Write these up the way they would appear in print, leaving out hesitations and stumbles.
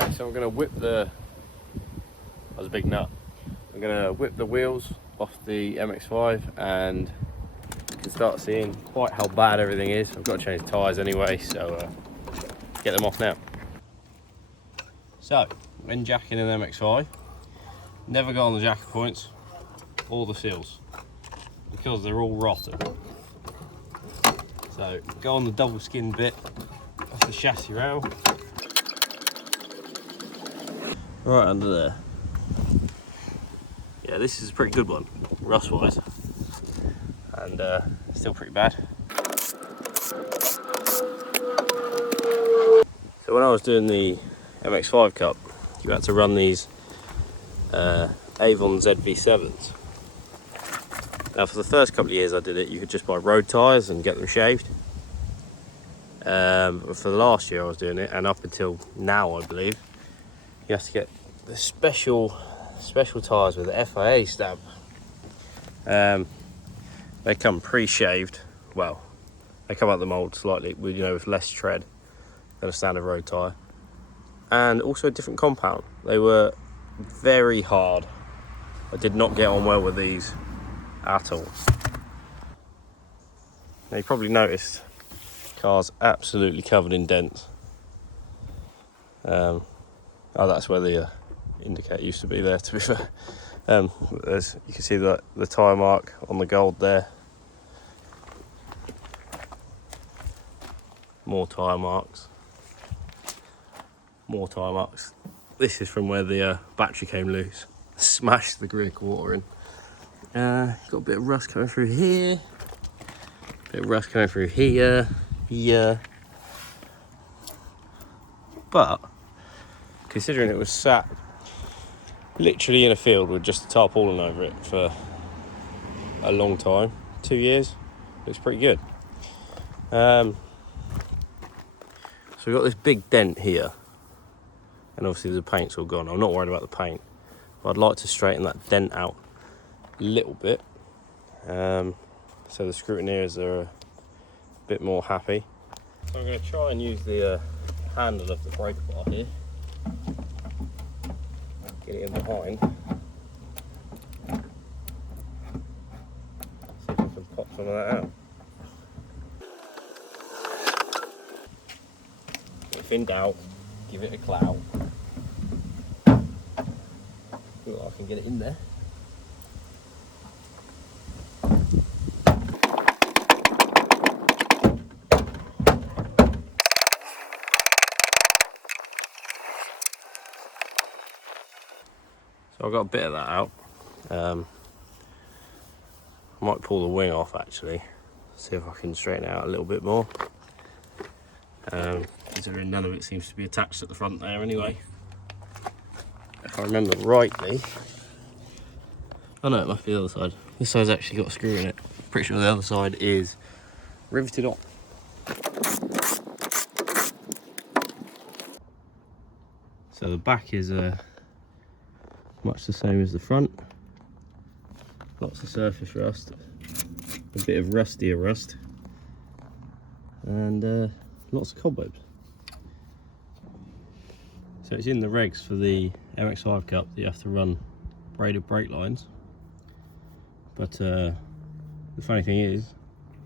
So I'm going to whip that was a big nut. I'm going to whip the wheels off the MX-5 and you can start seeing quite how bad everything is. I've got to change tyres anyway, so get them off now. So, when jacking an MX-5, never go on the jacket points or the seals because they're all rotten. So go on the double skin bit off the chassis rail, right under there. Yeah, this is a pretty good one, rust wise, and still pretty bad. So when I was doing the MX-5 Cup, you had to run these Avon ZV7s. Now for the first couple of years I did it, you could just buy road tyres and get them shaved. But for the last year I was doing it, and up until now I believe, you have to get the special tyres with the FIA stamp. They come pre-shaved. Well, they come out the mould slightly with, with less tread than a standard road tyre, and also a different compound. They were very hard. I did not get on well with these at all. Now you probably noticed car's absolutely covered in dents. Oh, that's where the indicator used to be there, to be fair. As you can see the tyre mark on the gold there. More tyre marks. More tyre marks. This is from where the battery came loose. Smashed the Greer quarter in. Got a bit of rust coming through here. Bit of rust coming through here. But considering it was sat literally in a field with just a tarpaulin over it for a long time, 2 years, looks pretty good. So we've got this big dent here, and obviously the paint's all gone. I'm not worried about the paint, but I'd like to straighten that dent out a little bit, so the scrutineers are a bit more happy. So I'm going to try and use the handle of the brake bar here, get it in behind, see if I can pop some of that out. If in doubt, give it a clout. See what I can get it in there. So I've got a bit of that out. I might pull the wing off actually, see if I can straighten it out a little bit more. Considering none of it seems to be attached at the front there anyway. If I remember rightly, oh no, it must be the other side. This side's actually got a screw in it. Pretty sure the other side is riveted on. So the back is much the same as the front. Lots of surface rust, a bit of rustier rust, and lots of cobwebs. So it's in the regs for the MX-5 Cup that you have to run braided brake lines, but the funny thing is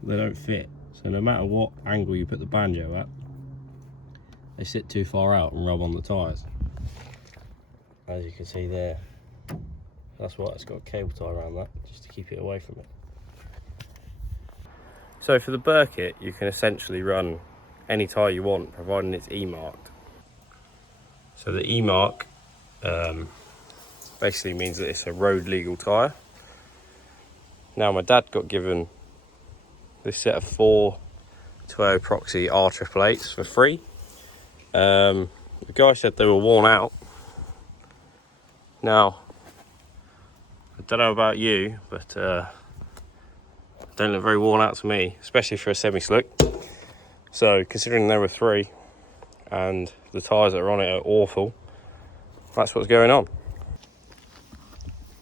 they don't fit. So no matter what angle you put the banjo at, they sit too far out and rub on the tyres. As you can see there, that's why it's got a cable tie around that, just to keep it away from it. So for the Birkett, you can essentially run any tyre you want, providing it's E-marked. So the E-mark basically means that it's a road legal tyre. Now my dad got given this set of 4 Toyo Proxy R888s for free. The guy said they were worn out. Now, I don't know about you, but don't look very worn out to me, especially for a semi-slick. So considering there were 3 and the tyres that are on it are awful, that's what's going on.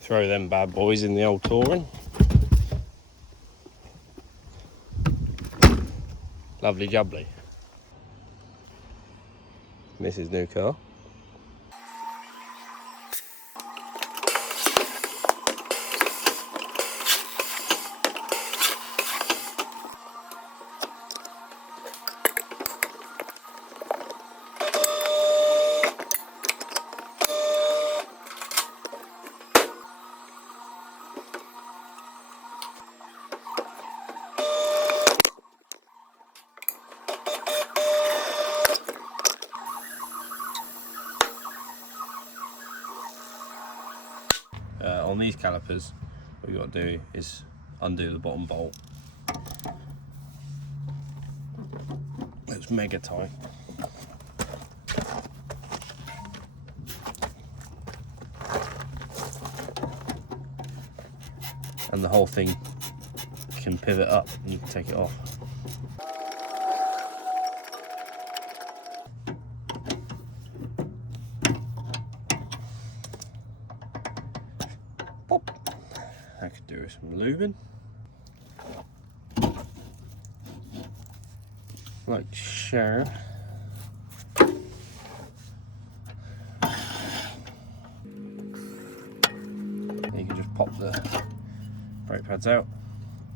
Throw them bad boys in the old touring. Lovely jubbly. This is new car. on these calipers, what you've got to do is undo the bottom bolt. It's mega tight. And the whole thing can pivot up and you can take it off. Pop. I could do with some lubing. Like so. You can just pop the brake pads out.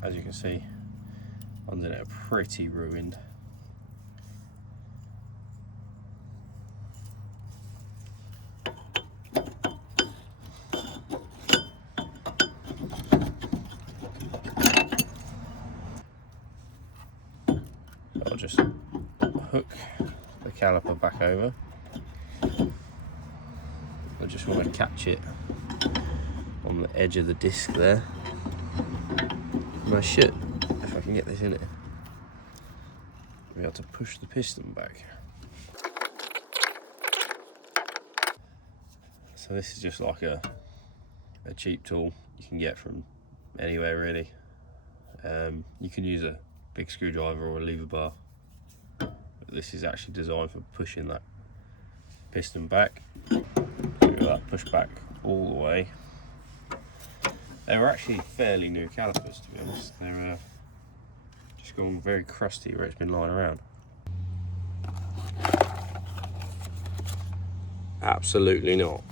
As you can see, under there pretty ruined. I'll just hook the caliper back over. I just want to catch it on the edge of the disc there. And I should, if I can get this in it, be able to push the piston back. So this is just like a cheap tool you can get from anywhere really. You can use a big screwdriver or a lever bar. But this is actually designed for pushing that piston back. Look at that, push back all the way. They were actually fairly new calipers, to be honest. They're just gone very crusty where it's been lying around. Absolutely not.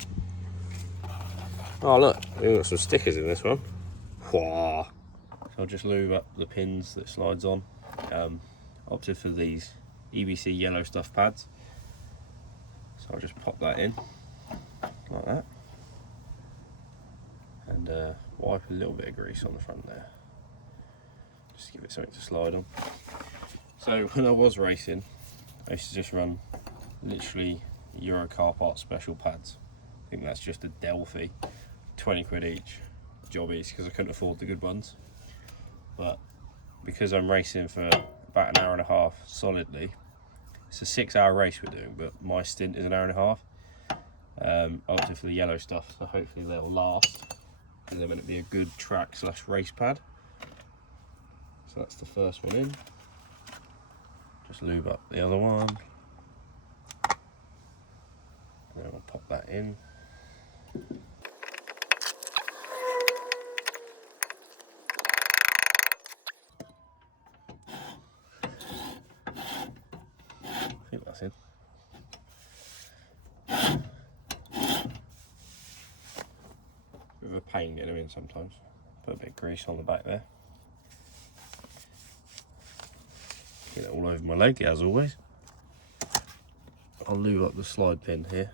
Oh look, we've got some stickers in this one. Whoa. So I'll just lube up the pins that slides on. Opted for these EBC yellow stuff pads. So I'll just pop that in, like that. And wipe a little bit of grease on the front there, just to give it something to slide on. So when I was racing, I used to just run literally Euro car parts special pads. I think that's just a Delphi, 20 quid each, jobbies, because I couldn't afford the good ones. But because I'm racing for about an hour and a half solidly, it's a 6-hour race we're doing, but my stint is an hour and a half. I opted for the yellow stuff, so hopefully they'll last. And they're going to be a good track / race pad. So that's the first one in. Just lube up the other one. And then I'll pop that in. I think that's in. Bit of a pain getting them in sometimes. Put a bit of grease on the back there. Get it all over my leg as always. I'll lube up the slide pin here.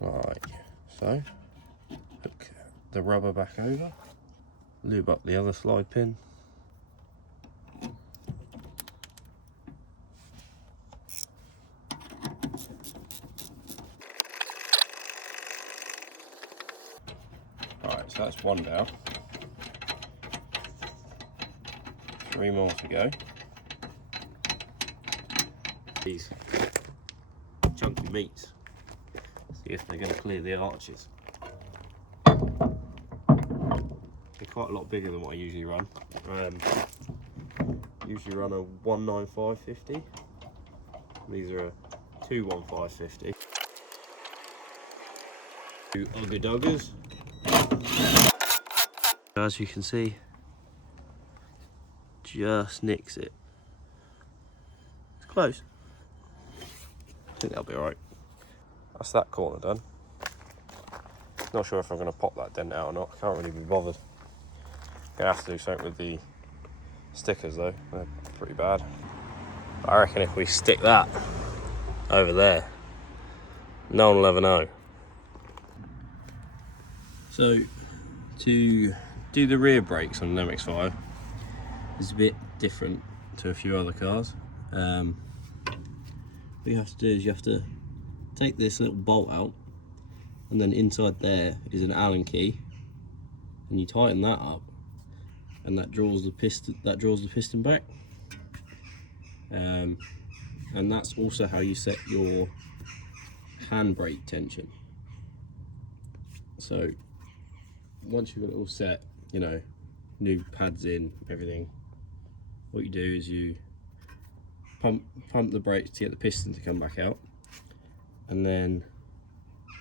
Like so. Hook the rubber back over. Lube up the other slide pin. Alright, so that's one down. 3 more to go. These chunky meats. See if they're going to clear the arches. They're quite a lot bigger than what I usually run. Usually run a 195/50. These are a 215/50. 2 Ugga Duggers. As you can see, just nicks it. It's close. I think that'll be alright. That's that corner done. Not sure if I'm going to pop that dent out or not. I can't really be bothered. Gonna have to do something with the stickers though. They're pretty bad. But I reckon if we stick that over there, no one will ever know. So to do the rear brakes on an MX-5 is a bit different to a few other cars. what you have to do is you have to take this little bolt out, and then inside there is an Allen key, and you tighten that up, and that draws the piston back. And that's also how you set your handbrake tension. So once you've got it all set, you know, new pads in, everything, what you do is you pump the brakes to get the piston to come back out, and then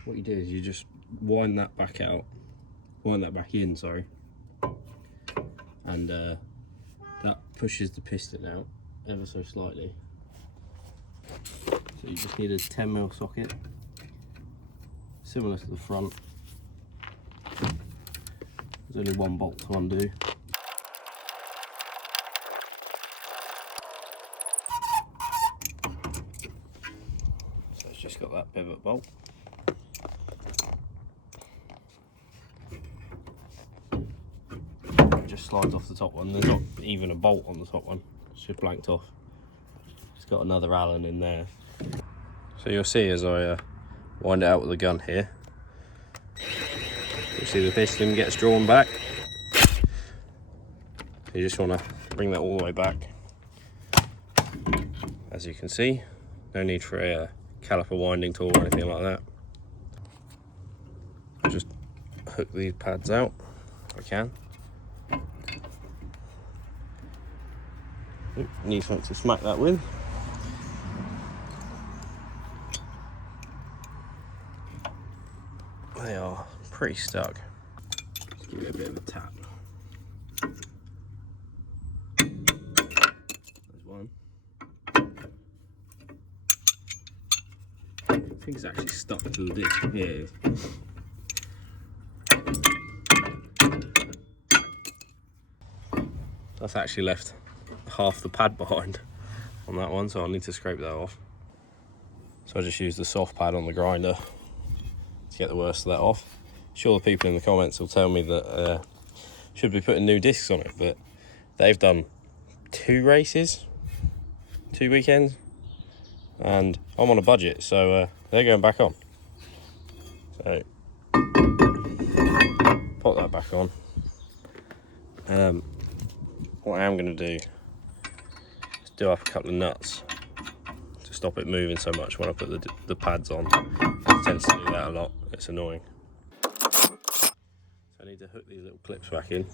what you do is you just wind that back in, sorry, and that pushes the piston out ever so slightly. So you just need a 10mm socket, similar to the front. There's only one bolt to undo. So it's just got that pivot bolt. It just slides off the top one. There's not even a bolt on the top one. It's just blanked off. It's got another Allen in there. So you'll see as I wind it out with the gun here, you see the piston gets drawn back. You just want to bring that all the way back. As you can see, no need for a caliper winding tool or anything like that. I'll just hook these pads out if I can. Need something to smack that with. They are pretty stuck. Just give it a bit of a tap. There's one. I think it's actually stuck to the disc. Yeah, it is. That's actually left half the pad behind on that one, so I'll need to scrape that off. So I just used the soft pad on the grinder to get the worst of that off. Sure, the people in the comments will tell me that should be putting new discs on it, but they've done 2 races, 2 weekends, and I'm on a budget, so they're going back on. So pop that back on. What I am going to do is do up a couple of nuts to stop it moving so much when I put the pads on. It tends to do that a lot. It's annoying. So I need to hook these little clips back in.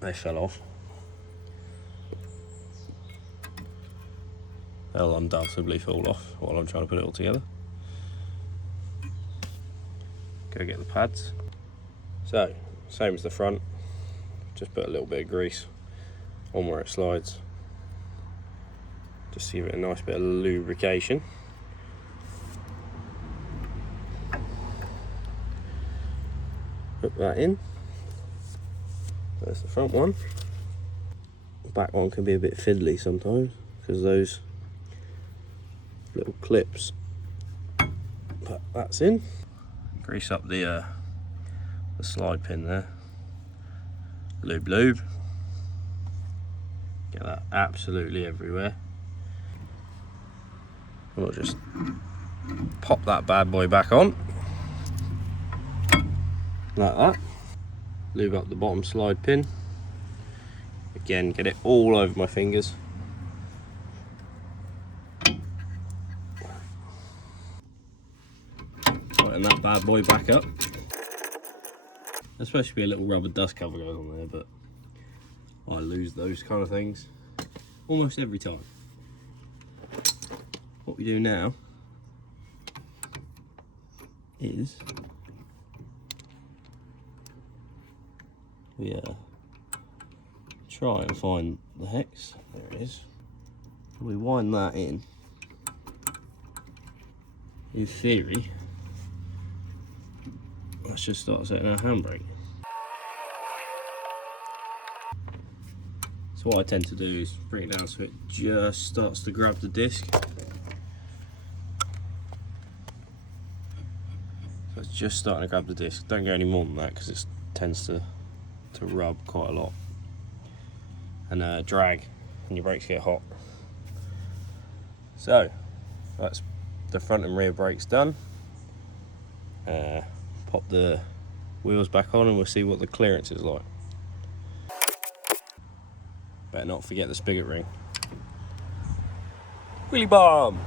They fell off. They'll undoubtedly fall off while I'm trying to put it all together. Go get the pads. So, same as the front, just put a little bit of grease on where it slides, just to give it a nice bit of lubrication. Put that in. There's the front one. The back one can be a bit fiddly sometimes because those little clips. But that's in. Grease up the slide pin there. Lube. Get that absolutely everywhere. We'll just pop that bad boy back on. Like that. Lube up the bottom slide pin. Again, get it all over my fingers. Tighten that bad boy back up. There's supposed to be a little rubber dust cover goes on there, but I lose those kind of things almost every time. What we do now is we try and find the hex. There it is. We wind that in. In theory, that should start setting our handbrake. So what I tend to do is bring it down so it just starts to grab the disc. So it's just starting to grab the disc. Don't go any more than that because it tends to rub quite a lot and drag and your brakes get hot. So that's the front and rear brakes done. Pop the wheels back on and we'll see what the clearance is like. Better not forget the spigot ring. Wheelie bomb!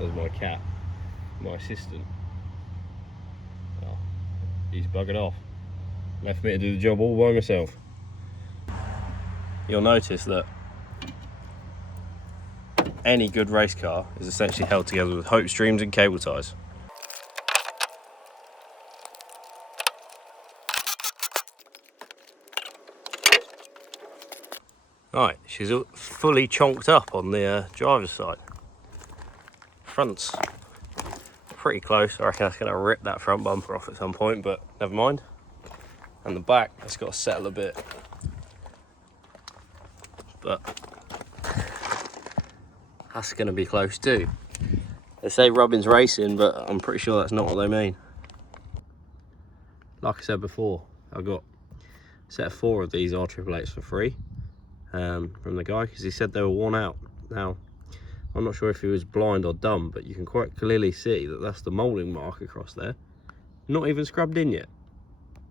There's my cat, my assistant. Oh, he's buggered off. Left me to do the job all by myself. You'll notice that any good race car is essentially held together with hope streams and cable ties. Right, she's fully chonked up on the driver's side. Front's pretty close. I reckon that's going to rip that front bumper off at some point, but never mind. And the back, it's got to settle a bit. But that's going to be close too. They say rubbing's racing, but I'm pretty sure that's not what they mean. Like I said before, I got a set of 4 of these R888s for free from the guy, because he said they were worn out. Now, I'm not sure if he was blind or dumb, but you can quite clearly see that that's the moulding mark across there. Not even scrubbed in yet.